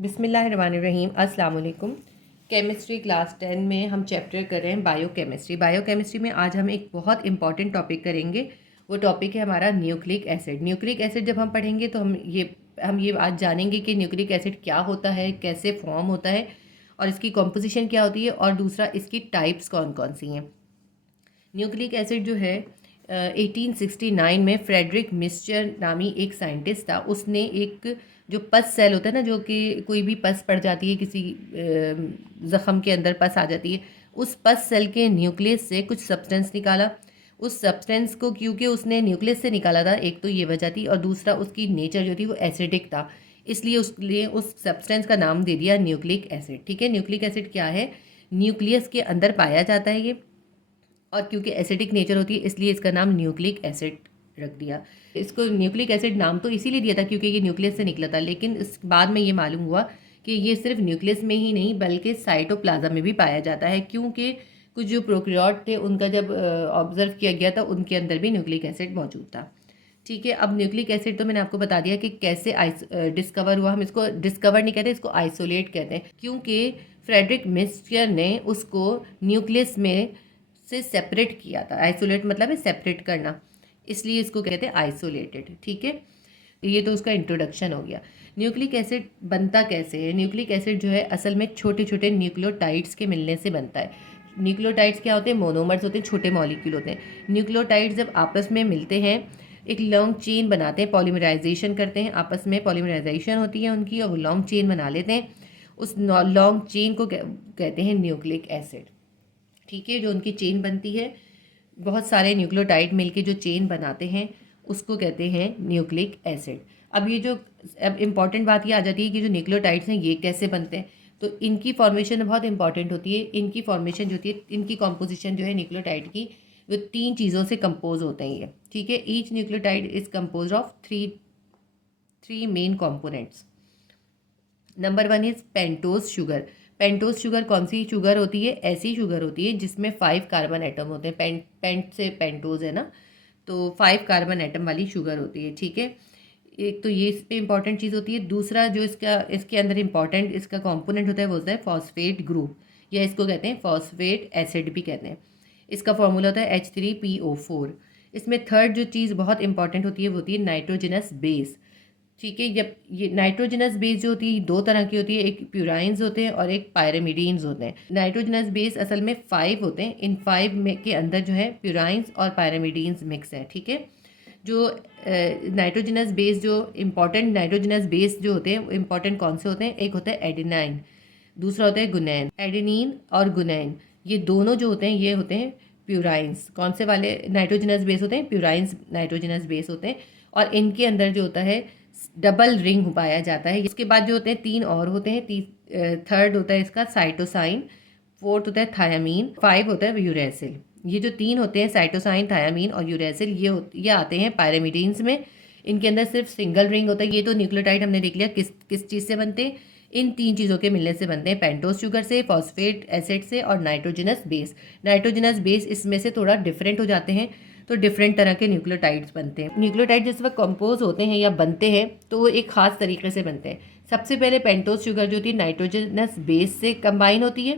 बिस्मिल्लाहिर्रहमानिर्रहीम। अस्सलाम वालेकुम। केमिस्ट्री क्लास 10 में हम चैप्टर कर रहे हैं बायोकेमिस्ट्री। बायोकेमिस्ट्री में आज हम एक बहुत इंपॉर्टेंट टॉपिक करेंगे। वो टॉपिक है हमारा न्यूक्लिक एसिड। न्यूक्लिक एसिड जब हम पढ़ेंगे तो हम ये आज जानेंगे कि न्यूक्लिक एसिड क्या होता है, कैसे फॉर्म होता है और इसकी कॉम्पोजिशन क्या होती है, और दूसरा इसकी टाइप्स कौन कौन सी हैं। न्यूक्लिक एसिड जो है 1869 में फ्रेडरिक मिस्चर नामी एक साइंटिस्ट था। उसने एक जो पस सेल होता है ना, जो कि कोई भी पस पड़ जाती है, किसी ज़ख़म के अंदर पस आ जाती है, उस पस सेल के न्यूक्लियस से कुछ सब्सटेंस निकाला। उस सब्सटेंस को क्योंकि उसने न्यूक्लियस से निकाला था, एक तो ये वजह थी, और दूसरा उसकी नेचर जो थी वो एसिडिक था, इसलिए उसके उस सब्सटेंस का नाम दे दिया न्यूक्लिक एसिड। ठीक है, न्यूक्लिक एसिड क्या है? न्यूक्लियस के अंदर पाया जाता है ये, और क्योंकि एसिडिक नेचर होती है इसलिए इसका नाम न्यूक्लिक एसिड रख दिया। इसको न्यूक्लिक एसिड नाम तो इसीलिए दिया था क्योंकि ये न्यूक्लियस से निकला था, लेकिन इस बाद में ये मालूम हुआ कि ये सिर्फ न्यूक्लियस में ही नहीं बल्कि साइटोप्लाज्म में भी पाया जाता है, क्योंकि कुछ जो प्रोकैरियोट थे उनका जब ऑब्जर्व किया गया था उनके अंदर भी न्यूक्लिक एसिड मौजूद था। ठीक है, अब न्यूक्लिक एसिड तो मैंने आपको बता दिया कि कैसे डिस्कवर हुआ। हम इसको डिस्कवर नहीं कहते, इसको आइसोलेट कहते हैं, क्योंकि फ्रेडरिक मिस्चर ने उसको न्यूक्लियस में से सेपरेट किया था। आइसोलेट मतलब है सेपरेट करना, इसलिए इसको कहते हैं आइसोलेटेड। ठीक है, ये तो उसका इंट्रोडक्शन हो गया। न्यूक्लिक एसिड बनता कैसे है? न्यूक्लिक एसिड जो है असल में छोटे छोटे न्यूक्लियोटाइड्स के मिलने से बनता है। न्यूक्लियोटाइड्स क्या होते हैं? मोनोमर्स होते हैं, छोटे मॉलिक्यूल होते हैं। न्यूक्लियोटाइड्स जब आपस में मिलते हैं एक लॉन्ग चेन बनाते हैं, पॉलीमराइजेशन करते हैं, आपस में पॉलीमराइजेशन होती है उनकी और वो लॉन्ग चेन बना लेते हैं। उस लॉन्ग चेन को कहते हैं न्यूक्लिक एसिड। ठीक है, जो उनकी चेन बनती है, बहुत सारे न्यूक्लियोटाइड मिलके जो चेन बनाते हैं उसको कहते हैं न्यूक्लिक एसिड। अब इम्पॉर्टेंट बात ये आ जाती है कि जो न्यूक्लियोटाइड्स हैं ये कैसे बनते हैं। तो इनकी फॉर्मेशन बहुत इंपॉर्टेंट होती है। इनकी फॉर्मेशन जो होती है, इनकी कॉम्पोजिशन जो है न्यूक्लियोटाइड की, वो 3 चीज़ों से कंपोज होते हैं ये। ठीक है, each nucleotide is compose of three main components. Number 1 is pentose sugar. Pentose sugar कौन सी शुगर होती है? ऐसी शुगर होती है जिसमें 5 कार्बन एटम होते हैं। पेंट से पेंटोज है ना, तो 5 कार्बन एटम वाली शुगर होती है। ठीक है, एक तो ये इस पे इंपॉर्टेंट चीज़ होती है। दूसरा जो इसके अंदर इंपॉर्टेंट इसका कंपोनेंट होता है वो होता है फॉस्फेट ग्रुप, या इसको कहते हैं फॉस्फेट एसिड भी कहते हैं। इसका फॉर्मूला होता है H3PO4। इसमें थर्ड जो चीज़ बहुत इंपॉर्टेंट होती है वो होती है नाइट्रोजनस बेस। ठीक है, जब ये नाइट्रोजनस बेस जो होती है 2 तरह की होती है, एक प्यूराइंस होते हैं और एक पायरेमिडीन्स होते हैं। नाइट्रोजनस बेस असल में 5 होते हैं। इन 5 में के अंदर जो है प्यूराइंस और पायरेमिडीन्स मिक्स है। ठीक है, जो नाइट्रोजनस बेस जो इंपॉर्टेंट नाइट्रोजनस बेस जो होते हैं इंपॉर्टेंट कौन से होते हैं? एक होता है एडेनाइन, दूसरा होता है गुनैन। एडेनिन और गुनैन ये दोनों जो होते हैं ये होते हैं प्यूराइंस। कौन से वाले नाइट्रोजनस बेस होते हैं? प्यूराइंस नाइट्रोजनस बेस होते हैं, और इनके अंदर जो होता है डबल रिंग पाया जाता है। इसके बाद जो होते हैं 3 और होते हैं। थर्ड होता है इसका साइटोसाइन, फोर्थ होता है थायामीन, 5 होता है यूरेसिल। ये जो 3 होते हैं साइटोसाइन, थायामीन और यूरेसिल, ये आते हैं पायरेमिडीन्स में। इनके अंदर सिर्फ सिंगल रिंग होता है। ये तो न्यूक्लियोटाइड हमने देख लिया किस किस चीज़ से बनते हैं। इन 3 चीज़ों के मिलने से बनते हैं, पेंटोज शुगर से, फॉस्फेट एसिड से और नाइट्रोजनस बेस। नाइट्रोजनस बेस इसमें से थोड़ा डिफरेंट हो जाते हैं, तो डिफरेंट तरह के न्यूक्लियोटाइड्स बनते हैं। न्यूक्लियोटाइड जिस वक्त कंपोज होते हैं या बनते हैं तो वो एक खास तरीके से बनते हैं। सबसे पहले पेंटोज शुगर जो होती है नाइट्रोजनस बेस से कंबाइन होती है।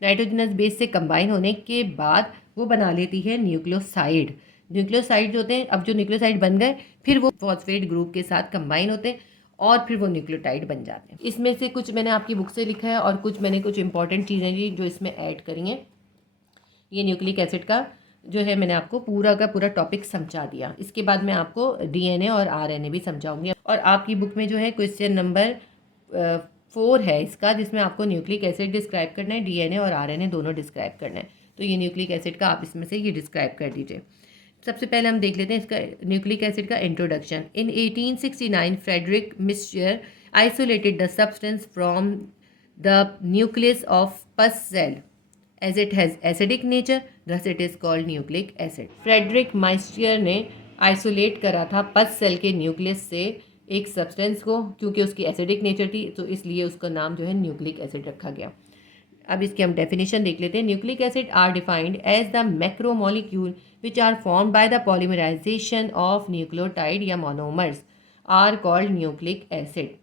नाइट्रोजनस बेस से कंबाइन होने के बाद वो बना लेती है न्यूक्लियोसाइड। न्यूक्लियोसाइड जो होते हैं, अब जो न्यूक्लियोसाइड बन गए फिर वो फॉस्फेट ग्रुप के साथ कंबाइन होते हैं और फिर वो न्यूक्लियोटाइड बन जाते हैं। इसमें से कुछ मैंने आपकी बुक से लिखा है और कुछ मैंने कुछ इंपॉर्टेंट चीज़ें ली जो इसमें ऐड करी हैं। ये न्यूक्लिक एसिड का जो है मैंने आपको पूरा का पूरा टॉपिक समझा दिया। इसके बाद मैं आपको डीएनए और आरएनए भी समझाऊंगी। और आपकी बुक में जो है क्वेश्चन नंबर 4 है इसका, जिसमें आपको न्यूक्लिक एसिड डिस्क्राइब करना है, डीएनए और आरएनए दोनों डिस्क्राइब करना है। तो ये न्यूक्लिक एसिड का आप इसमें से ये डिस्क्राइब कर दीजिए। सबसे पहले हम देख लेते हैं इसका न्यूक्लिक एसिड का introduction. In 1869 Friedrich Miescher isolated the substance from the nucleus of pus cell as it has acidic nature, thus it is called nucleic acid. Friedrich Miescher ने आइसोलेट करा था पस सेल के न्यूक्लियस से एक substance को, क्योंकि उसकी एसिडिक नेचर थी तो इसलिए उसका नाम जो है न्यूक्लिक एसिड रखा गया। अब इसकी हम डेफिनेशन देख लेते हैं। Nucleic acid are defined as the macromolecule which are formed by the polymerisation of nucleotide या monomers are called nucleic acid.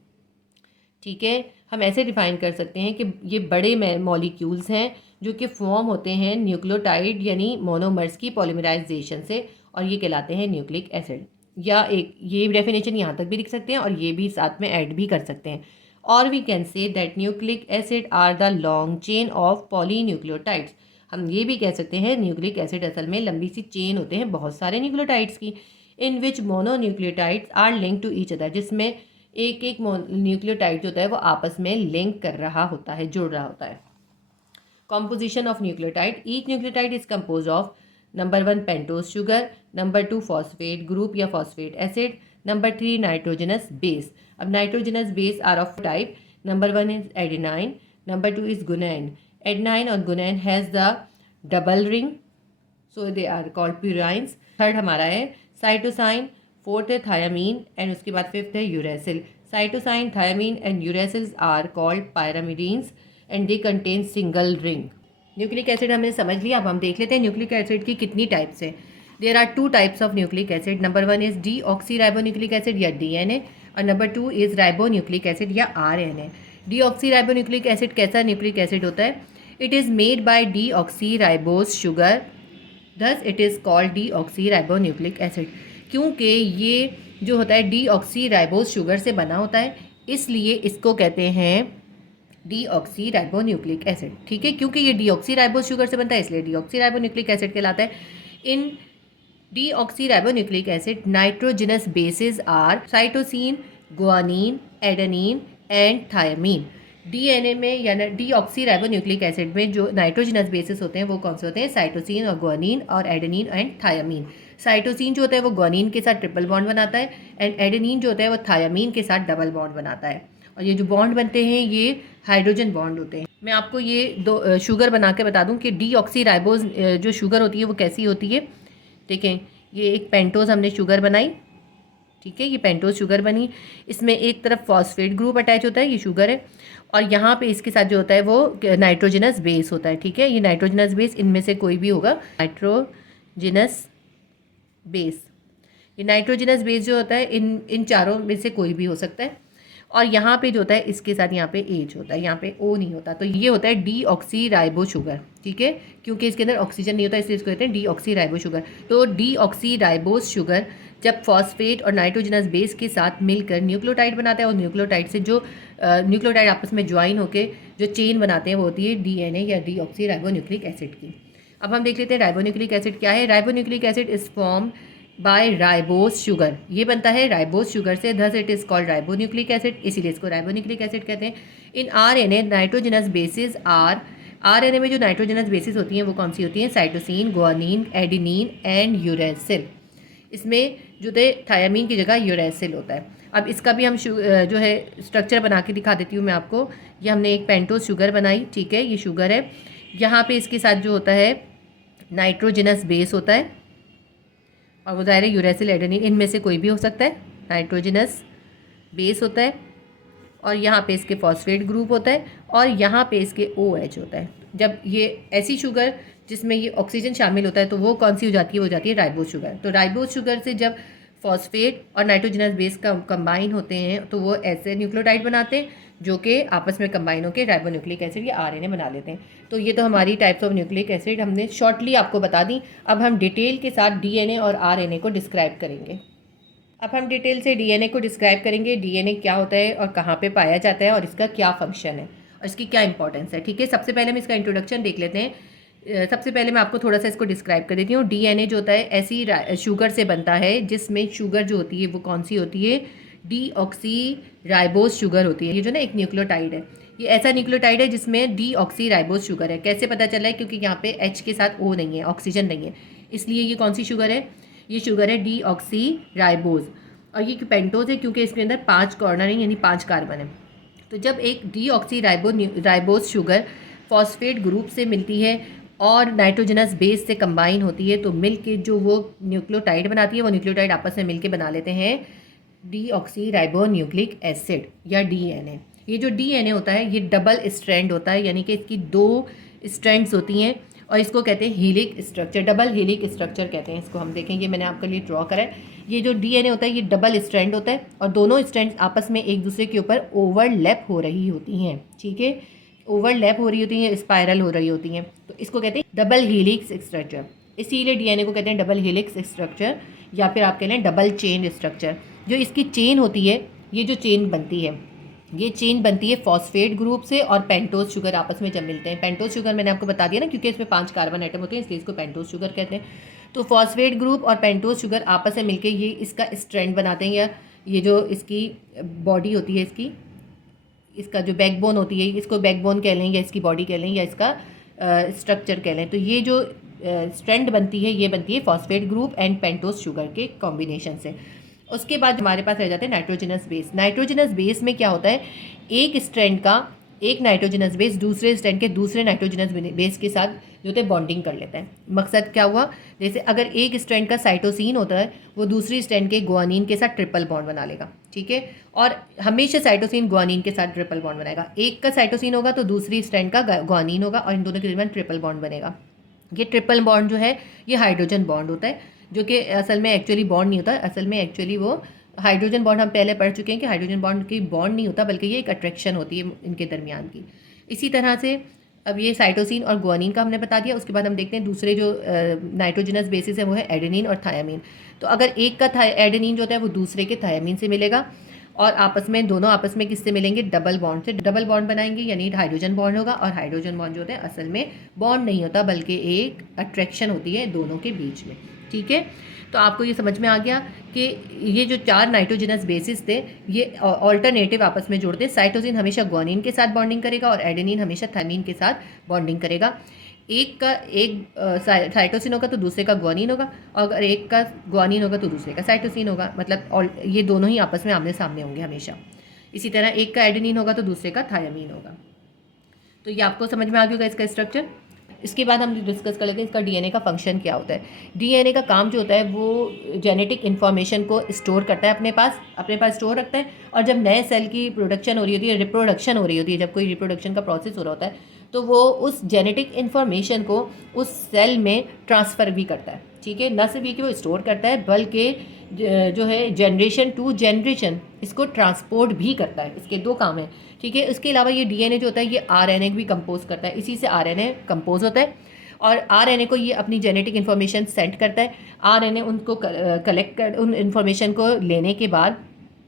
ठीक है, हम ऐसे डिफाइन कर सकते हैं कि ये बड़े मॉलिक्यूल्स हैं जो कि फॉर्म होते हैं न्यूक्लियोटाइड यानी मोनोमर्स की पॉलीमराइजेशन से, और ये कहलाते हैं न्यूक्लिक एसिड। या एक ये डेफिनेशन यहाँ तक भी लिख सकते हैं और ये भी साथ में ऐड भी कर सकते हैं। और we can say that nucleic acid are the long chain of polynucleotides. हम ये भी कह सकते हैं न्यूक्लिक एसिड असल में लंबी सी चेन होते हैं बहुत सारे न्यूक्लियोटाइड्स की, in which mononucleotides are link to each other, जिसमें एक एक न्यूक्लियोटाइड जो होता है वो आपस में लिंक कर रहा होता है, जुड़ रहा होता है। Composition of nucleotide, each nucleotide is compose of number 1 pentose sugar, number 2 phosphate group या phosphate acid, number 3 nitrogenous base. अब nitrogenous base are of type, number 1 is adenine, number 2 is guanine. Adenine और guanine has the double ring, so they are called purines. Third हमारा है cytosine, fourth है thymine and उसके बाद fifth है uracil. Cytosine, thymine and यूरेसिल्स are called pyrimidines and they contain single ring. Nucleic acid हमने समझ लिया। अब हम देख लेते हैं न्यूक्लिक एसिड की कितनी टाइप्स है। There are 2 types of nucleic acid. Number 1 is deoxy ribonucleic acid या डीएनए, और नंबर 2 इज राइबोन्यूक्लिक एसिड या RNA. Deoxy ribonucleic acid कैसा न्यूक्लिक एसिड होता है? It is made by deoxy ribose sugar, thus it is called deoxy ribonucleic acid. क्योंकि ये जो होता है डी ऑक्सी राइबोज शुगर से बना होता है, इसलिए इसको कहते हैं डी ऑक्सी राइबोन्यूक्लिक एसिड। ठीक है, क्योंकि ये डी ऑक्सी राइबोज शुगर से बनता है इसलिए डी ऑक्सी राइबोन्यूक्लिक एसिड कहलाता है। In deoxy ribonucleic acid nitrogenous bases are cytosine, guanine, adenine and thymine. DNA में या डी ऑक्सी राइबोन्यूक्लिक एसिड में जो नाइट्रोजनस बेसिस होते हैं वो कौन से होते हैं? साइटोसिन और गुआनिन और एडेनिन एंड थायामीन। साइटोसिन जो होता है वो गुआनिन के साथ ट्रिपल बॉन्ड बनाता है एंड एडेनिन जो होता है वो थायामीन के साथ डबल बॉन्ड बनाता है। और ये जो बॉन्ड बनते हैं ये हाइड्रोजन बॉन्ड होते हैं। मैं आपको ये दो शुगर बना के बता दूं कि डी ऑक्सी राइबोज जो शुगर होती है वो कैसी होती है। देखें, ये एक पेंटोज हमने शुगर बनाई, ठीक है, ये पेंटोज शुगर बनी, इसमें एक तरफ फॉस्फेट ग्रुप अटैच होता है, ये शुगर है, और यहाँ पे इसके साथ जो होता है वो नाइट्रोजनस बेस होता है। ठीक है, ये नाइट्रोजनस बेस इनमें से कोई भी होगा, नाइट्रोजनस बेस। ये नाइट्रोजनस बेस जो होता है इन चारों में से कोई भी हो सकता है। और यहाँ पे जो होता है इसके साथ यहाँ पे एच होता है, यहाँ पे ओ नहीं होता, तो ये होता है डी ऑक्सी राइबो शुगर। ठीक है, क्योंकि इसके अंदर ऑक्सीजन नहीं होता इसलिए इसको कहते हैं डी ऑक्सी राइबो शुगर। तो डी ऑक्सी राइबोस शुगर जब फॉस्फेट और नाइट्रोजनस बेस के साथ मिलकर न्यूक्लियोटाइड बनाता है, और न्यूक्लियोटाइड से जो न्यूक्लियोटाइड आपस में ज्वाइन होकर जो चेन बनाते हैं वो होती है डीएनए या डी ऑक्सी राइबोन्यूक्लिक एसिड की। अब हम देख लेते हैं राइबोन्यूक्लिक एसिड क्या है। Ribonucleic acid is form by ribose sugar, ये बनता है राइबोस शुगर से, thus it is called ribonucleic acid, इसीलिए इसको राइबोन्यूक्लिक एसिड कहते हैं। In RNA nitrogenous bases are, RNA में जो नाइट्रोजनस बेसिस होती हैं वो कौन सी होती हैं? Cytosine, guanine, adenine and uracil. इसमें जो थे थायामीन की जगह यूरेसिल होता है। अब इसका भी हम जो है स्ट्रक्चर बना के दिखा देती हूँ मैं आपको। ये हमने एक पेंटोज शुगर बनाई, ठीक है, ये शुगर है, यहाँ पे इसके साथ जो होता है नाइट्रोजनस बेस होता है, और वो ज़ाहिर है यूरेसिल, एडेनिन इनमें से कोई भी हो सकता है, नाइट्रोजनस बेस होता है, और यहाँ पे इसके फॉस्फेट ग्रुप होता है, और यहाँ पे इसके OH होता है। जब ये ऐसी शुगर जिसमें ये ऑक्सीजन शामिल होता है तो वो कौन सी हो जाती है? वो जाती है राइबोस शुगर। तो राइबोस शुगर से जब फॉस्फेट और नाइट्रोजनस बेस का कंबाइन होते हैं तो वो ऐसे न्यूक्लियोटाइड बनाते हैं जो कि आपस में कंबाइन होकर राइबोन्यूक्लिक एसिड या आरएनए बना लेते हैं। तो ये तो हमारी टाइप्स ऑफ न्यूक्लिक एसिड हमने शॉर्टली आपको बता दी। अब हम डिटेल के साथ डीएनए और आरएनए को डिस्क्राइब करेंगे। अब हम डिटेल से डीएनए को डिस्क्राइब करेंगे, डीएनए क्या होता है और कहाँ पे पाया जाता है और इसका क्या फंक्शन है और इसकी क्या इंपॉर्टेंस है। ठीक है, सबसे पहले हम इसका इंट्रोडक्शन देख लेते हैं। सबसे पहले मैं आपको थोड़ा सा इसको डिस्क्राइब कर देती हूँ। डीएनए जो होता है ऐसी शुगर से बनता है जिसमें शुगर जो होती है वो कौन सी होती है? डी ऑक्सी राइबोस शुगर होती है। ये जो ना एक न्यूक्लियोटाइड है, ये ऐसा न्यूक्लियोटाइड है जिसमें डी ऑक्सी राइबोस शुगर है। कैसे पता चला है? क्योंकि यहाँ पे H के साथ O नहीं है, ऑक्सीजन नहीं है, इसलिए ये कौन सी शुगर है? ये शुगर है डी ऑक्सी राइबोस। और ये पेंटोज है क्योंकि इसके अंदर 5 कॉर्नर है यानी 5 कार्बन है। तो जब एक D oxy ribose sugar phosphate group से मिलती है और नाइट्रोजनस बेस से कंबाइन होती है तो मिल के जो वो न्यूक्लियोटाइड बनाती है, वो न्यूक्लियोटाइड आपस में मिल के बना लेते हैं डी ऑक्सी राइबोन्यूक्लिक एसिड या डीएनए। ये जो डीएनए होता है ये डबल स्ट्रैंड होता है, यानी कि इसकी 2 स्ट्रैंड्स होती हैं और इसको कहते हैं हीलिक स्ट्रक्चर, डबल हीलिक स्ट्रक्चर कहते हैं इसको। हम देखें, ये मैंने आपके लिए ड्रॉ करा है। ये जो डीएनए होता है ये डबल स्ट्रैंड होता है और दोनों स्ट्रैंड्स आपस में एक दूसरे के ऊपर ओवरलैप हो रही होती हैं, ठीक है, ओवरलैप हो रही होती हैं, स्पाइरल हो रही होती हैं, तो इसको कहते हैं डबल हीलिक्स स्ट्रक्चर। इसीलिए डीएनए को कहते हैं डबल हीलिक्स स्ट्रक्चर, या फिर आप कह लें डबल चेन स्ट्रक्चर। जो इसकी चेन होती है, ये जो चेन बनती है, ये चेन बनती है फॉस्फेट ग्रुप से और पेंटोज शुगर आपस में जब मिलते हैं। पेंटोज शुगर मैंने आपको बता दिया ना, क्योंकि इसमें 5 कार्बन एटम होते हैं इसलिए इसको पेंटोज शुगर कहते हैं। तो फॉस्फेट ग्रुप और पेंटोज शुगर आपस में मिलकर ये इसका स्ट्रैंड बनाते हैं, या ये जो इसकी बॉडी होती है, इसका जो बैकबोन होती है, इसको बैकबोन कह लें या इसकी बॉडी कह लें या इसका स्ट्रक्चर कह लें। तो ये जो स्ट्रैंड बनती है ये बनती है phosphate group and pentose sugar के कॉम्बिनेशन से। उसके बाद हमारे पास रह जाते हैं नाइट्रोजनस बेस। नाइट्रोजनस बेस में क्या होता है, एक स्ट्रैंड का एक नाइट्रोजनस बेस दूसरे स्ट्रैंड के दूसरे नाइट्रोजनस बेस के साथ जो होते हैं बॉन्डिंग कर लेता है। मकसद क्या हुआ, जैसे अगर एक स्ट्रैंड का साइटोसिन होता है वो दूसरी स्ट्रैंड के गुआनिन के साथ ट्रिपल बॉन्ड बना लेगा, ठीक है, और हमेशा साइटोसिन गुआनिन के साथ ट्रिपल बॉन्ड बनाएगा। एक का साइटोसिन होगा तो दूसरी स्ट्रैंड का गुआनिन होगा और इन दोनों के दरमियान ट्रिपल बॉन्ड बनेगा। ये ट्रिपल बॉन्ड जो है ये हाइड्रोजन बॉन्ड होता है, जो कि असल में एक्चुअली बॉन्ड नहीं होता। असल में एक्चुअली वो हाइड्रोजन बॉन्ड हम पहले पढ़ चुके हैं कि हाइड्रोजन बॉन्ड की बॉन्ड नहीं होता, बल्कि ये एक अट्रैक्शन होती है इनके दरमियान की। इसी तरह से अब ये साइटोसिन और गुआनिन का हमने बता दिया। उसके बाद हम देखते हैं दूसरे जो नाइट्रोजनस बेसिस है वो है एडेनिन और थायामीन। तो अगर एक का एडेनिन जो होता है वो दूसरे के थायामीन से मिलेगा और आपस में दोनों आपस में किससे मिलेंगे, डबल बॉन्ड से डबल बॉन्ड बनाएंगे, यानी हाइड्रोजन बॉन्ड होगा। और हाइड्रोजन बॉन्ड जो होता है असल में बॉन्ड नहीं होता बल्कि एक अट्रैक्शन होती है दोनों के बीच में, ठीक है। तो आपको ये समझ में आ गया कि ये जो 4 नाइट्रोजनस बेसिस थे ये ऑल्टरनेटिव आपस में जोड़ते हैं। साइटोसिन हमेशा गुआनिन के साथ बॉन्डिंग करेगा और एडेनिन हमेशा थायमीन के साथ बॉन्डिंग करेगा। एक का एक साइटोसिन होगा तो दूसरे का गुआनिन होगा, और अगर एक का गुआनिन होगा तो दूसरे का साइटोसिन होगा, मतलब ये दोनों ही आपस में आमने सामने होंगे हमेशा। इसी तरह एक का एडेनिन होगा तो दूसरे का थायामीन होगा। तो ये आपको समझ में आ गया होगा इसका स्ट्रक्चर। इसके बाद हम डिस्कस कर लेते हैं इसका डीएनए का फंक्शन क्या होता है। डीएनए का काम जो होता है वो जेनेटिक इन्फॉर्मेशन को स्टोर करता है, अपने पास स्टोर रखता है, और जब नए सेल की प्रोडक्शन हो रही होती है, रिप्रोडक्शन हो रही होती है, जब कोई रिप्रोडक्शन का प्रोसेस हो रहा होता है तो वो उस जेनेटिक इन्फॉर्मेशन को उस सेल में ट्रांसफ़र भी करता है, ठीक है। न सिर्फ ये कि वो स्टोर करता है बल्कि जो है जनरेशन टू जनरेशन इसको ट्रांसपोर्ट भी करता है। इसके 2 काम हैं, ठीक है। इसके अलावा ये डीएनए जो होता है ये आरएनए भी कंपोज करता है, इसी से आरएनए कंपोज होता है और आरएनए को ये अपनी जेनेटिक इन्फॉर्मेशन सेंड करता है। आरएनए उनको कलेक्ट कर उन इन्फॉर्मेशन को लेने के बाद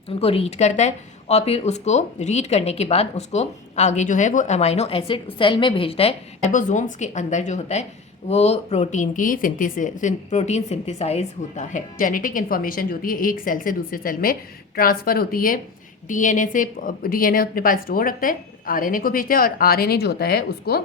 उनको रीड करता है और फिर उसको रीड करने के बाद उसको आगे जो है वो अमाइनो एसिड सेल में भेजता है। राइबोसोम्स के अंदर जो होता है वो प्रोटीन सिंथेसाइज होता है। जेनेटिक इन्फॉर्मेशन जो होती है एक सेल से दूसरे सेल में ट्रांसफ़र होती है। डीएनए अपने पास स्टोर रखता है, आरएनए को भेजता है और आरएनए जो होता है उसको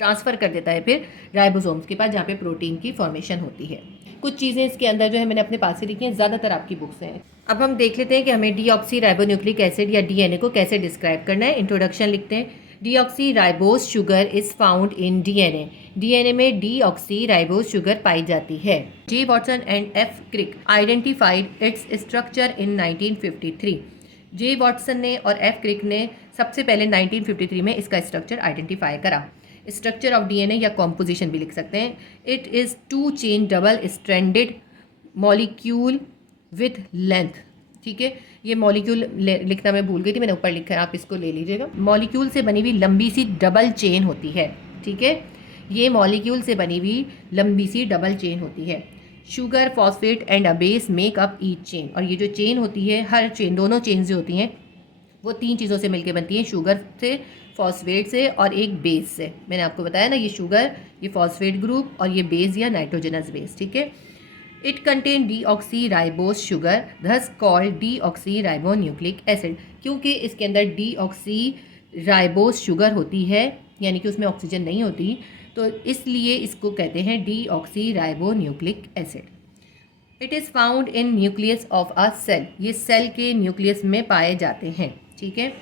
ट्रांसफ़र कर देता है फिर राइबोसोम्स के पास, जहाँ पे प्रोटीन की फॉर्मेशन होती है। कुछ चीज़ें इसके अंदर जो है मैंने अपने पास से लिखी हैं, ज़्यादातर आपकी बुक्स हैं। अब हम देख लेते हैं कि हमें डीऑक्सी राइबोन्यूक्लिक एसिड या डीएनए को कैसे डिस्क्राइब करना है। इंट्रोडक्शन लिखते हैं। Deoxy ribose sugar is found in DNA. DNA में डीऑक्सी राइबोज शुगर पाई जाती है। J Watson and F Crick identified its structure in 1953। J Watson ने और एफ क्रिक ने सबसे पहले 1953 में इसका स्ट्रक्चर आइडेंटिफाई करा। स्ट्रक्चर ऑफ डीएनए या कॉम्पोजिशन भी लिख सकते हैं। It is 2 chain double stranded molecule with length, ठीक है। ये मॉलिक्यूल लिखना मैं भूल गई थी, मैंने ऊपर लिखा है, आप इसको ले लीजिएगा। मॉलिक्यूल से बनी हुई लंबी सी डबल चेन होती है, ठीक है। ये मॉलिक्यूल से बनी हुई लंबी सी डबल चेन होती है। Sugar, phosphate and a base make up each chain. और ये जो चेन होती है, हर चेन, दोनों चेन्स जो होती हैं वो 3 चीज़ों से मिलकर बनती हैं, शुगर से, फॉस्फेट से और एक बेस से। मैंने आपको बताया ना, ये शुगर, ये फॉस्फेट ग्रुप और ये बेस या नाइट्रोजनस बेस, ठीक है। It contain deoxy ribose sugar thus called deoxy ribonucleic acid. क्योंकि इसके अंदर डीऑक्सी राइबोज शुगर होती है, यानी कि उसमें ऑक्सीजन नहीं होती, तो इसलिए इसको कहते हैं deoxy ribonucleic acid. It is found in nucleus of a cell. ये सेल के न्यूक्लियस में पाए जाते हैं, ठीक है।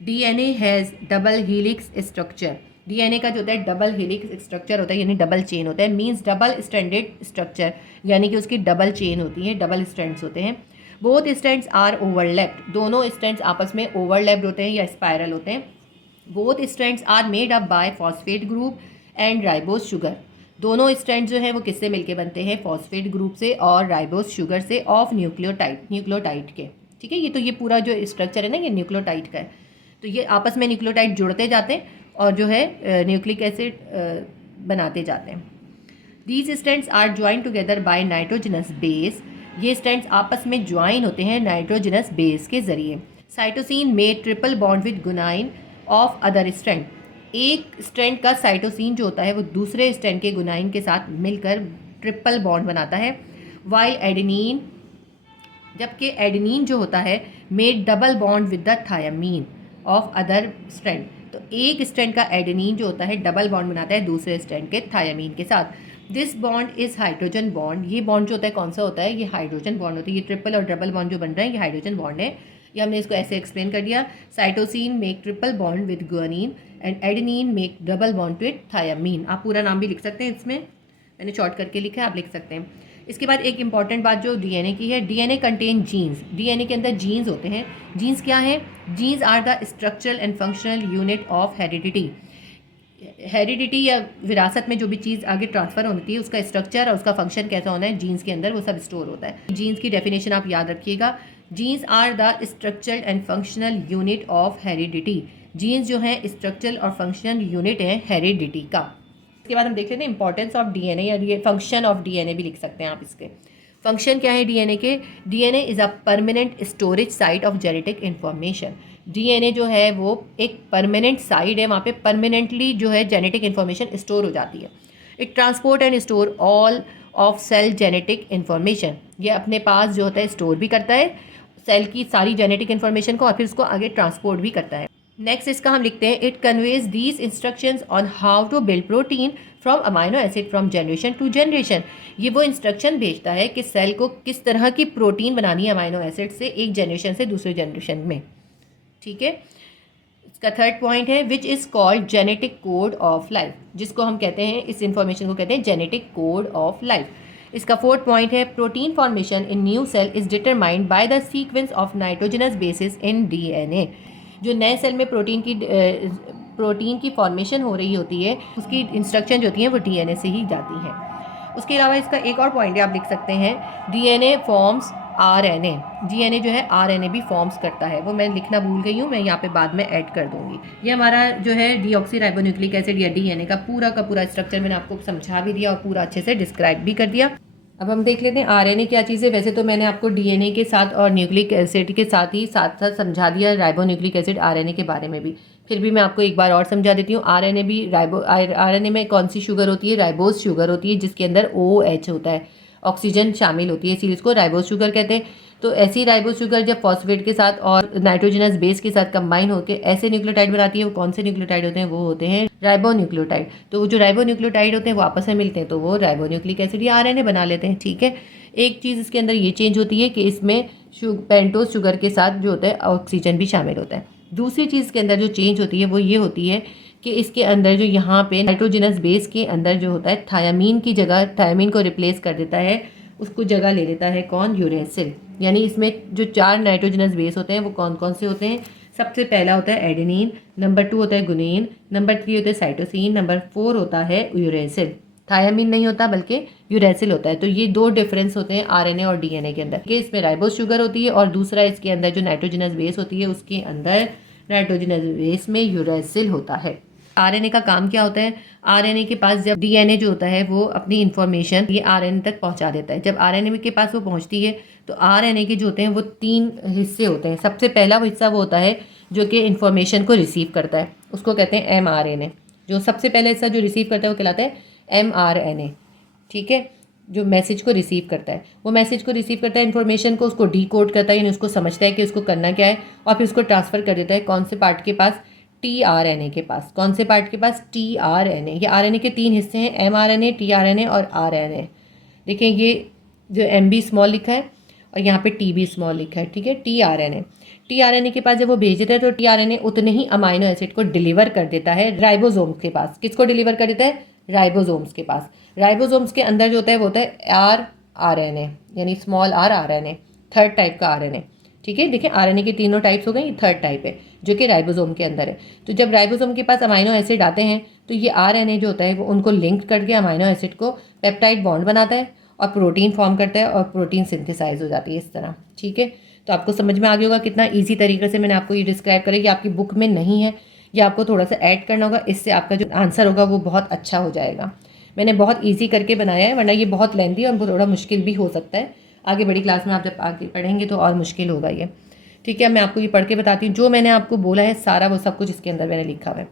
DNA has double helix structure. DNA का जो होता है डबल हीलिक्स स्ट्रक्चर होता है, यानी डबल चेन होता है। मींस डबल स्ट्रैंडेड स्ट्रक्चर, यानी कि उसकी डबल चेन होती है, डबल स्ट्रैंड्स होते हैं। Both strands are overlapped. दोनों स्ट्रैंड्स आपस में ओवरलैप्ड होते हैं या स्पाइरल होते हैं। Both strands are made up by phosphate group and ribose sugar. दोनों स्ट्रैंड जो है वो किससे मिलके बनते हैं, फॉस्फेट ग्रुप से और राइबोज शुगर से ऑफ न्यूक्लियोटाइड के। ठीक है, ये पूरा जो स्ट्रक्चर है ना ये न्यूक्लियोटाइड का है। तो ये आपस में न्यूक्लियोटाइड जुड़ते जाते हैं और जो है न्यूक्लिक एसिड बनाते जाते हैं। These strands are join together by nitrogenous base. ये स्ट्रैंड्स आपस में ज्वाइन होते हैं नाइट्रोजनस बेस के जरिए। साइटोसिन में triple bond with guanine of other strand. एक स्ट्रैंड का साइटोसिन जो होता है वो दूसरे स्ट्रैंड के गुनाइन के साथ मिलकर ट्रिपल बॉन्ड बनाता है। वाइल एडेनिन, जबकि एडेनिन जो होता है made double bond with the thymine of other strand. तो एक स्ट्रैंड का एडेनिन जो होता है डबल बॉन्ड बनाता है दूसरे स्ट्रैंड के थायमीन के साथ। This bond is hydrogen bond. ये बॉन्ड जो होता है कौन सा होता है, ये हाइड्रोजन बॉन्ड होता है। ये ट्रिपल और डबल बॉन्ड जो बन रहा है ये हाइड्रोजन बॉन्ड है। ये हमने इसको ऐसे एक्सप्लेन कर दिया। Cytosine make triple bond with guanine and adenine make double bond with thymine. आप पूरा नाम भी लिख सकते हैं, इसमें मैंने शॉर्ट करके लिखा है, आप लिख सकते हैं। इसके बाद एक इंपॉर्टेंट बात जो डीएनए की है, डीएनए कंटेन जीन्स। डीएनए के अंदर जीन्स होते हैं। जीन्स क्या है, genes are the structural and functional unit of heredity. Heredity या विरासत में जो भी चीज़ आगे ट्रांसफ़र होती है उसका स्ट्रक्चर और उसका फंक्शन कैसा होना है, जीन्स के अंदर वो सब स्टोर होता है। जीन्स की डेफिनेशन आप याद रखिएगा। Genes are the structural and functional unit of heredity. Genes जो है स्ट्रक्चरल और फंक्शनल यूनिट है हेरिडिटी का। इसके बाद हम देख लेते हैं इंपॉर्टेंस ऑफ डीएनए या ये फंक्शन ऑफ डीएनए भी लिख सकते हैं आप। इसके फंक्शन क्या है डीएनए के, DNA is a permanent storage site of genetic information. DNA जो है वो एक परमानेंट साइट है, वहाँ पे परमानेंटली जो है जेनेटिक इन्फॉर्मेशन स्टोर हो जाती है। It transport and store all of cell genetic information. ये अपने पास जो होता है स्टोर भी करता है सेल की सारी जेनेटिक इन्फॉर्मेशन को और फिर उसको आगे ट्रांसपोर्ट भी करता है। नेक्स्ट इसका हम लिखते हैं, it conveys these instructions on how to build protein from amino acid from generation to generation. ये वो इंस्ट्रक्शन भेजता है कि सेल को किस तरह की प्रोटीन बनानी है अमाइनो एसिड से एक जनरेशन से दूसरे जनरेशन में। ठीक है, इसका थर्ड पॉइंट है which is called genetic code of life, जिसको हम कहते हैं इस इंफॉर्मेशन को कहते हैं जेनेटिक कोड ऑफ लाइफ। इसका फोर्थ पॉइंट है protein formation in new cell is determined by the sequence of nitrogenous bases in DNA. जो नए सेल में प्रोटीन की फॉर्मेशन हो रही होती है उसकी इंस्ट्रक्शन जो होती हैं वो डीएनए से ही जाती हैं। उसके अलावा इसका एक और पॉइंट है, आप लिख सकते हैं डीएनए फॉर्म्स आरएनए। डीएनए जो है आरएनए भी फॉर्म्स करता है, वो मैं लिखना भूल गई हूँ, मैं यहाँ पे बाद में ऐड कर दूँगी। ये हमारा जो है डीऑक्सीराइबोन्यूक्लिक एसिड या डीएनए का पूरा स्ट्रक्चर मैंने आपको समझा भी दिया और पूरा अच्छे से डिस्क्राइब भी कर दिया। अब हम देख लेते हैं आरएनए क्या चीज़ है। वैसे तो मैंने आपको डीएनए के साथ और न्यूक्लिक एसिड के साथ समझा दिया राइबोन्यूक्लिक एसिड आरएनए के बारे में भी, फिर भी मैं आपको एक बार और समझा देती हूँ। आरएनए भी आरएनए में कौन सी शुगर होती है, राइबोज शुगर होती है जिसके अंदर OH होता है, ऑक्सीजन शामिल होती है, इसीलिए इसको राइबोज शुगर कहते हैं। तो ऐसी राइबोज शुगर जब फॉस्फेट के साथ और नाइट्रोजनस बेस के साथ कंबाइन होकर ऐसे न्यूक्लियोटाइड बनाती है, वो कौन से न्यूक्लियोटाइड होते हैं, वो होते हैं राइबोन्यूक्लियोटाइड। तो वो जो राइबोन्यूक्लियोटाइड होते हैं वो आपस में मिलते हैं तो वो राइबोन्यूक्लिक एसिड या आरएनए बना लेते हैं। ठीक है, एक चीज़ इसके अंदर ये चेंज होती है कि इसमें पेंटोज शुगर के साथ जो होता है ऑक्सीजन भी शामिल होता है। दूसरी चीज़ के अंदर जो चेंज होती है वो ये होती है कि इसके अंदर जो यहाँ पे नाइट्रोजनस बेस के अंदर जो होता है थायमीन की जगह, थायमीन को रिप्लेस कर देता है, उसको जगह ले लेता है कौन, यूरेसिल। यानी इसमें जो 4 नाइट्रोजनस बेस होते हैं वो कौन कौन से होते हैं, सबसे पहला होता है एडेनिन, नंबर 2 होता है गुनीन, नंबर 3 होता है साइटोसिन, नंबर 4 होता है यूरेसिल। थायमीन नहीं होता बल्कि यूरेसिल होता है। तो ये 2 डिफरेंस होते हैं आरएनए और डीएनए के अंदर, कि इसमें राइबोज शुगर होती है और दूसरा इसके अंदर जो नाइट्रोजनस बेस होती है उसके अंदर नाइट्रोजनस बेस में यूरेसिल होता है। आरएनए का काम क्या होता है, आरएनए के पास जब डीएनए जो होता है वो अपनी इन्फॉर्मेशन ये आरएनए तक पहुंचा देता है। जब आरएनए के पास वो पहुंचती है तो आरएनए के जो होते हैं वो 3 हिस्से होते हैं। सबसे पहला हिस्सा वो होता है जो कि इन्फॉर्मेशन को रिसीव करता है, उसको कहते हैं mRNA। जो सबसे पहले हिस्सा जो रिसीव करता है वो कहलाता है mRNA। ठीक है, जो मैसेज को रिसीव करता है, वो मैसेज को रिसीव करता है, इन्फॉर्मेशन को उसको डीकोड करता है, यानी उसको समझता है कि उसको करना क्या है और फिर उसको ट्रांसफ़र कर देता है कौन से पार्ट के पास, tRNA के पास। कौन से पार्ट के पास, tRNA। ये आरएनए के 3 हिस्से हैं, mRNA, tRNA और RNA। देखिए ये जो MB स्मॉल लिखा है और यहाँ पे TB स्मॉल लिखा है। ठीक है, tRNA के पास जब वो भेज देता है तो tRNA उतने ही अमाइनो एसिड को डिलीवर कर देता है राइबोसोम्स के पास। किसको डिलीवर कर देता है, राइबोसोम्स के पास। राइबोसोम्स के अंदर जो होता है वो होता है rRNA, यानी small r RNA, third type का RNA। ठीक है, देखिए आरएनए के तीनों टाइप्स हो गए, ये थर्ड टाइप है जो कि राइबोसोम के अंदर है। तो जब राइबोसोम के पास अमाइनो एसिड आते हैं तो ये आरएनए जो होता है वो उनको लिंक करके अमाइनो एसिड को पेप्टाइड बॉन्ड बनाता है और प्रोटीन फॉर्म करता है और प्रोटीन सिंथेसाइज हो जाती है इस तरह। ठीक है, तो आपको समझ में आ गया होगा कितना ईजी तरीके से मैंने आपको ये डिस्क्राइब करा कि आपकी बुक में नहीं है, या आपको थोड़ा सा ऐड करना होगा, इससे आपका जो आंसर होगा वो बहुत अच्छा हो जाएगा। मैंने बहुत ईजी करके बनाया है, वरना ये बहुत लेंथी और थोड़ा मुश्किल भी हो सकता है। आगे बड़ी क्लास में आप जब आगे पढ़ेंगे तो और मुश्किल होगा ये। ठीक है, मैं आपको ये पढ़ के बताती हूँ। जो मैंने आपको बोला है सारा वो सब कुछ इसके अंदर मैंने लिखा हुआ है।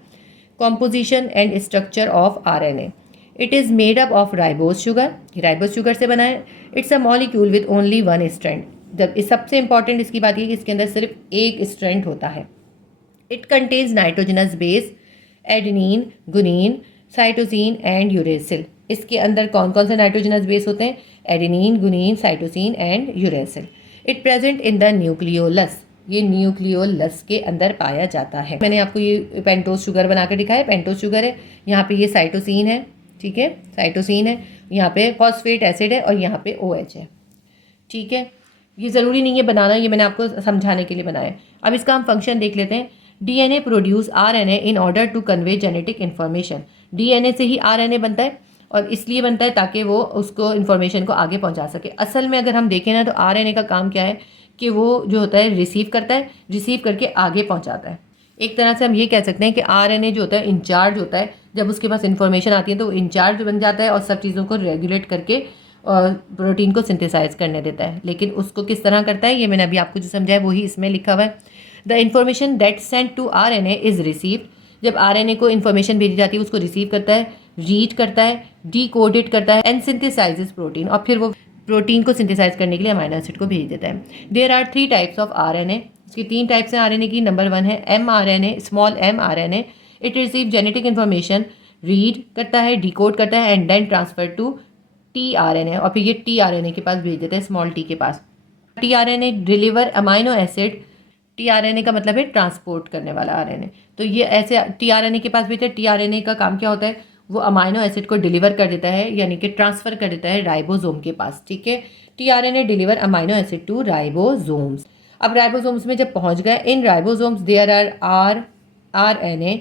Composition and structure of RNA. It is made up of ribose sugar, ribose sugar से बना है। It's a molecule with only one strand. जब इस सबसे इंपॉर्टेंट इसकी बात ये कि इसके अंदर सिर्फ एक स्ट्रैंड होता है। It contains nitrogenous base adenine, guanine, cytosine and uracil. इसके अंदर कौन कौन से नाइट्रोजनस बेस होते हैं? Adenine, guanine, cytosine and uracil. It present in the nucleolus, ये न्यूक्लियोलस के अंदर पाया जाता है। मैंने आपको ये पेंटोज शुगर बना कर दिखाया, पेंटोज शुगर है, यहाँ पे ये साइटोसिन है। ठीक है, साइटोसिन है, यहाँ पे फॉस्फेट एसिड है और यहाँ पे OH है। ठीक है, ये ज़रूरी नहीं है बनाना, ये मैंने आपको समझाने के लिए बनाया है। अब इसका हम फंक्शन देख लेते हैं। DNA produce RNA in order to convey genetic information. DNA से ही RNA बनता है और इसलिए बनता है ताकि वो उसको इन्फॉर्मेशन को आगे पहुंचा सके। असल में अगर हम देखें ना तो RNA का काम क्या है कि वो जो होता है रिसीव करता है, रिसीव करके आगे पहुंचाता है। एक तरह से हम ये कह सकते हैं कि RNA जो होता है इंचार्ज होता है, जब उसके पास इन्फॉर्मेशन आती है तो वो इंचार्ज बन जाता है और सब चीज़ों को रेगुलेट करके और प्रोटीन को सिंथेसाइज करने देता है। लेकिन उसको किस तरह करता है ये मैंने अभी आपको जो समझाया वही इसमें लिखा हुआ है। The information that sent to RNA is received. जब RNA को इन्फॉर्मेशन भेजी जाती है उसको रिसीव करता है, रीड करता है, डीकोडेड करता है एंड सिंथेसाइजेस प्रोटीन, और फिर वो प्रोटीन को सिंथेसाइज करने के लिए अमाइनो एसिड को भेज देता है। There are 3 types of RNA। इसकी 3 टाइप्स हैं RNA की। नंबर 1 है mRNA, small mRNA। It receive genetic information, read करता है, डिकोड करता है and then transfer to tRNA, और फिर ये tRNA के पास भेज देते हैं, स्मॉल t के पास। tRNA deliver amino acid, tRNA का मतलब है ट्रांसपोर्ट करने वाला RNA। तो ये ऐसे tRNA के पास भेजते हैं। tRNA का काम क्या होता है? वो अमाइनो एसिड को डिलीवर कर देता है, यानी कि ट्रांसफर कर देता है राइबोसोम के पास। ठीक है, tRNA deliver amino acid to ribosomes. अब राइबोसोम्स में जब पहुंच गए, in ribosomes there are RNA।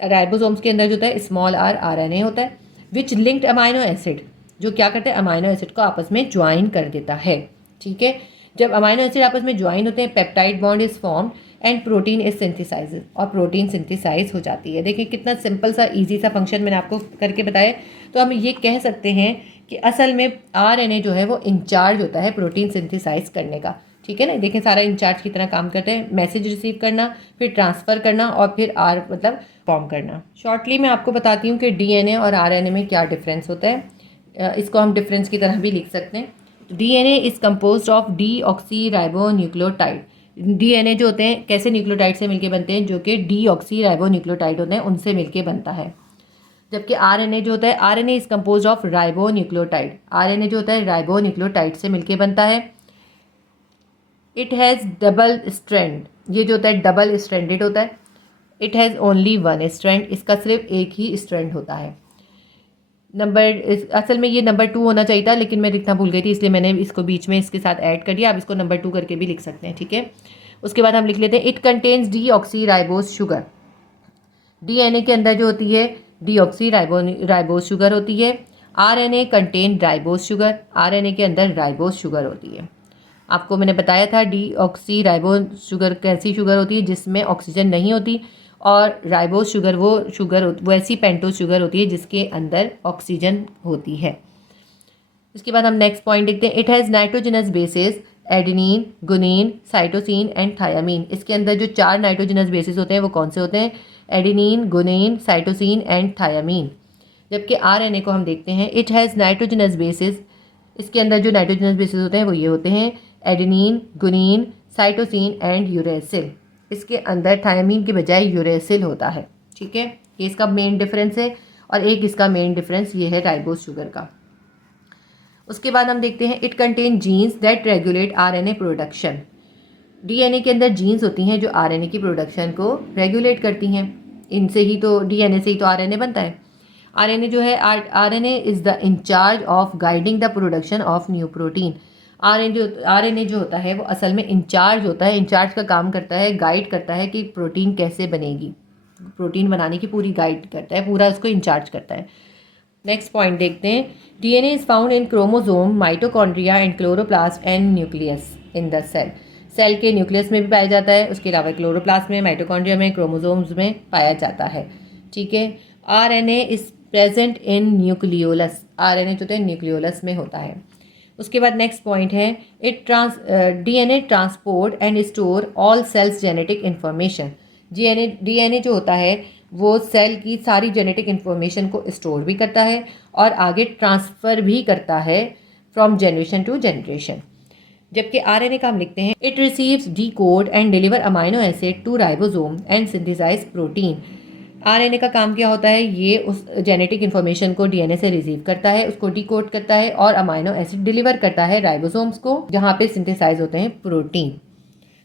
Ribosomes के अंदर जो होता है स्मॉल r RNA होता है, विच लिंक्ड अमाइनो एसिड, जो क्या करता है अमाइनो एसिड को आपस में ज्वाइन कर देता है। ठीक है, जब अमाइनो एसिड आपस में ज्वाइन होते हैं peptide bond is formed and protein is synthesize, और प्रोटीन सिंथेसाइज हो जाती है। देखिए कितना सिंपल सा इजी सा फंक्शन मैंने आपको करके बताया। तो हम ये कह सकते हैं कि असल में RNA जो है वो इंचार्ज होता है प्रोटीन सिंथेसाइज करने का। ठीक है ना, देखें सारा इंचार्ज की तरह काम करते हैं, मैसेज रिसीव करना, फिर ट्रांसफ़र करना और फिर मतलब फॉर्म करना। शॉर्टली मैं आपको बताती हूँ कि DNA और RNA में क्या डिफरेंस होता है। इसको हम डिफरेंस की तरह भी लिख सकते हैं। DNA is compose of deoxy ribo nucleotide. DNA जो होते हैं कैसे न्यूक्लियोटाइड से मिलके बनते हैं? जो कि डीऑक्सी राइबो न्यूक्लियोटाइड होते हैं उनसे मिलके बनता है। जबकि RNA जो होता है, RNA is compose of ribo nucleotide. RNA जो होता है राइबो न्यूक्लियोटाइड से मिलके बनता है। इट हैज़ डबल स्ट्रैंड, ये जो होता है डबल स्ट्रैंडेड होता है। It has only one strand, इसका सिर्फ एक ही स्ट्रैंड होता है। असल में ये नंबर 2 होना चाहिए था, लेकिन मैं लिखना भूल गई थी, इसलिए मैंने इसको बीच में इसके साथ ऐड कर दिया। आप इसको नंबर 2 करके भी लिख सकते हैं। ठीक है, उसके बाद हम लिख लेते हैं it contains deoxy ribose sugar. DNA के अंदर जो होती है डीऑक्सी राइबोज शुगर होती है। RNA contain ribose sugar, RNA के अंदर राइबोज शुगर होती है। आपको मैंने बताया था डीऑक्सी राइबोज शुगर कैसी शुगर होती है? जिसमें ऑक्सीजन नहीं होती, और राइबोज शुगर वो ऐसी पेंटोज शुगर होती है जिसके अंदर ऑक्सीजन होती है। इसके बाद हम नेक्स्ट पॉइंट देखते हैं। It has nitrogenous bases adenine, guanine, cytosine and thymine. इसके अंदर जो 4 नाइट्रोजनस बेसिस होते हैं वो कौन से होते हैं? Adenine, guanine, cytosine and thymine. जबकि RNA को हम देखते हैं, इट हैज़ नाइट्रोजनस बेसिस। इसके अंदर जो नाइट्रोजनस बेसिस होते हैं वो ये होते हैं adenine, guanine, cytosine and uracil. इसके अंदर थायामीन के बजाय यूरेसिल होता है। ठीक है, ये इसका मेन डिफरेंस है, और एक इसका मेन डिफरेंस ये है राइबोज शुगर का। उसके बाद हम देखते हैं it contain genes that regulate RNA production. DNA के अंदर जीन्स होती हैं जो RNA की प्रोडक्शन को रेगुलेट करती हैं। इनसे ही तो DNA से ही तो RNA बनता है। RNA जो है RNA is the in charge of guiding the production of new protein. RNA जो होता है वो असल में इंचार्ज होता है। इंचार्ज का काम करता है, गाइड करता है कि प्रोटीन कैसे बनेगी, प्रोटीन बनाने की पूरी गाइड करता है, पूरा उसको इंचार्ज करता है। नेक्स्ट पॉइंट देखते हैं। DNA is found in chromosome, mitochondria and chloroplast and nucleus in the cell. Cell के न्यूक्लियस में भी पाया जाता है, उसके अलावा क्लोरोप्लास्ट में, माइटोकॉन्ड्रिया में, क्रोमोसोम्स में पाया जाता है। ठीक है। RNA is present in nucleolus. RNA जो होता है न्यूक्लियोलस में होता है। उसके बाद नेक्स्ट पॉइंट है DNA transport and store all cells genetic information. DNA जो होता है वो सेल की सारी जेनेटिक इन्फॉर्मेशन को स्टोर भी करता है और आगे ट्रांसफ़र भी करता है फ्रॉम जनरेशन टू जनरेशन। जबकि आरएनए का हम लिखते हैं it receives the code and deliver amino acid to ribosome and synthesize protein. RNA का काम क्या होता है, ये उस जेनेटिक इन्फॉर्मेशन को डीएनए से रिसीव करता है, उसको डिकोड करता है और अमाइनो एसिड डिलीवर करता है राइबोसोम्स को, जहाँ पे सिंथेसाइज होते हैं प्रोटीन।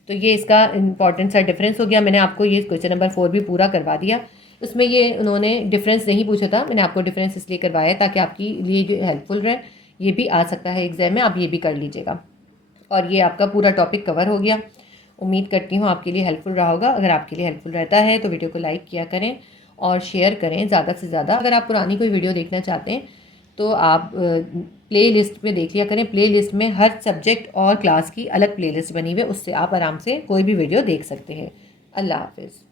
तो ये इसका इंपॉर्टेंट सा डिफरेंस हो गया। मैंने आपको ये क्वेश्चन नंबर 4 भी पूरा करवा दिया। उसमें ये उन्होंने डिफरेंस नहीं पूछा था, मैंने आपको डिफरेंस इसलिए करवाया ताकि आपकी लिए जो हेल्पफुल रहे। ये भी आ सकता है एग्जाम में, आप ये भी कर लीजिएगा। और ये आपका पूरा टॉपिक कवर हो गया। उम्मीद करती हूँ आपके लिए हेल्पफुल रहा होगा। अगर आपके लिए हेल्पफुल रहता है तो वीडियो को लाइक किया करें और शेयर करें ज़्यादा से ज़्यादा। अगर आप पुरानी कोई वीडियो देखना चाहते हैं तो आप प्ले लिस्ट में देख लिया करें। प्ले लिस्ट में हर सब्जेक्ट और क्लास की अलग प्ले लिस्ट बनी हुई है, उससे आप आराम से कोई भी वीडियो देख सकते हैं। अल्लाह हाफिज़।